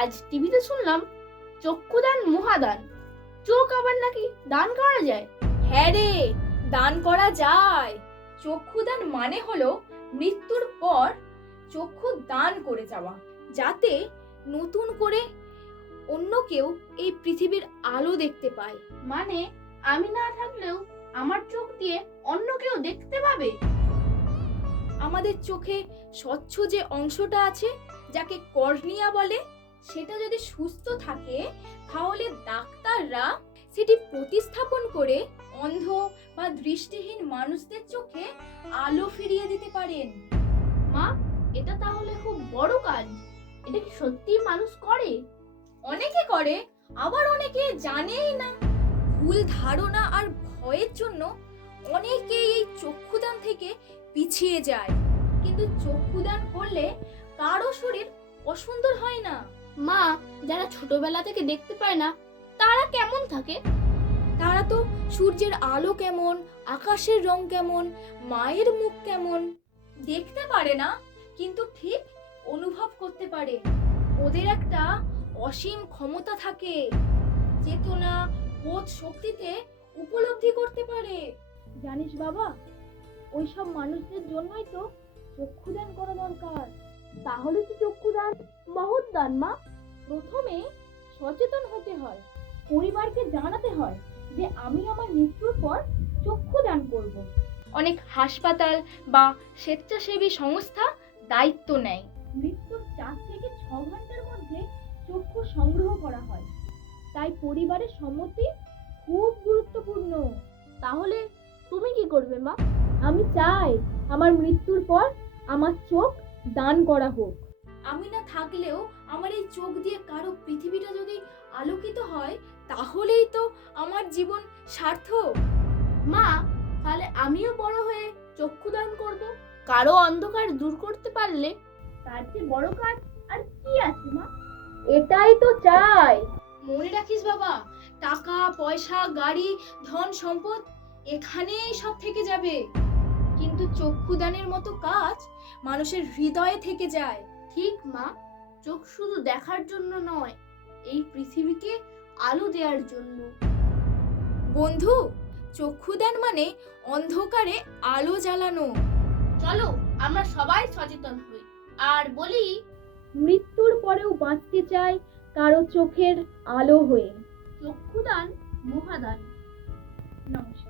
আজ টিভিতে শুনলাম চক্ষুদান মহাদান, চোখ আবার নাকি দান করা যায়। হ্যাঁ রে, দান করা যায়। চক্ষুদান মানে হলো মৃত্যুর পর চক্ষু দান করে যাওয়া, যাতে নতুন করে অন্য কেউ এই পৃথিবীর আলো দেখতে পায়। মানে আমি না থাকলেও আমার চোখ দিয়ে অন্য কেউ দেখতে পাবে। আমাদের চোখে স্বচ্ছ যে অংশটা আছে, যাকে কর্নিয়া বলে, সেটা যদি সুস্থ থাকে তাহলে ডাক্তাররা সেটি প্রতিস্থাপন করে অন্ধ বা দৃষ্টিহীন মানুষদের চোখে আলো ফিরিয়ে দিতে পারেন। মা, এটা তাহলে খুব বড় কাজ। এটা কি সত্যি মানুষ করে? অনেকে করে, আবার অনেকে জানেই না। ভুল ধারণা আর ভয়ের জন্য অনেকেই এই চক্ষুদান থেকে পিছিয়ে যায়। কিন্তু চক্ষুদান করলে কারো শরীর অসুন্দর হয় না। মা, যারা ছোটবেলা থেকে দেখতে পায় না তারা কেমন থাকে? তারা তো সূর্যের আলো কেমন, আকাশের রং কেমন, মায়ের মুখ কেমন দেখতে পারে না, কিন্তু ঠিক অনুভব করতে পারে। ওদের একটা অসীম ক্ষমতা থাকে, চেতনা, বোধ শক্তিতে উপলব্ধি করতে পারে। জানিস বাবা, ওইসব মানুষদের জন্যই তো চক্ষুদান করা দরকার। তাহলে কি চক্ষুদান মহৎ দান মা? প্রথমে সচেতন হতে হয়, পরিবারকে জানাতে হয় যে আমি আমার মৃত্যুর পর চক্ষু দান করব। অনেক হাসপাতাল বা স্বেচ্ছাসেবী সংস্থা দায়িত্ব নেয়। মৃত্যুর 4 থেকে 6 ঘন্টার মধ্যে চক্ষু সংগ্রহ করা হয়, তাই পরিবারের সম্মতি খুব গুরুত্বপূর্ণ। তাহলে তুমি কি করবে মা? আমি চাই আমার মৃত্যুর পর আমার চোখ দান করা হোক। আমি না থাকলেও আমার এই চোখ দিয়ে কারো পৃথিবীটা যদি আলোকিত হয়, তাহলেই তো আমার জীবন সার্থক। মা, তাহলে আমিও বড় হয়ে চক্ষুদান করব। কারো অন্ধকার দূর করতে পারলে তার চেয়ে বড় কাজ আর কি আছে মা? এটাই তো চাই। মনে রাখিস বাবা, টাকা পয়সা, গাড়ি, ধন সম্পদ এখানেই সব থেকে যাবে, কিন্তু চক্ষুদানের মতো কাজ মানুষের হৃদয়ে থেকে যায়। ঠিক মা, চোখ শুধু দেখার জন্য নয়, এই পৃথিবীকে আলো দেওয়ার জন্য। বন্ধু, চক্ষুদান মানে অন্ধকারে আলো জ্বালানো। চলো আমরা সবাই সচেতন হই আর বলি, মৃত্যুর পরেও বাঁচতে চাই কারো চোখের আলো হয়ে। চক্ষুদান মহাদান। নমস্কার।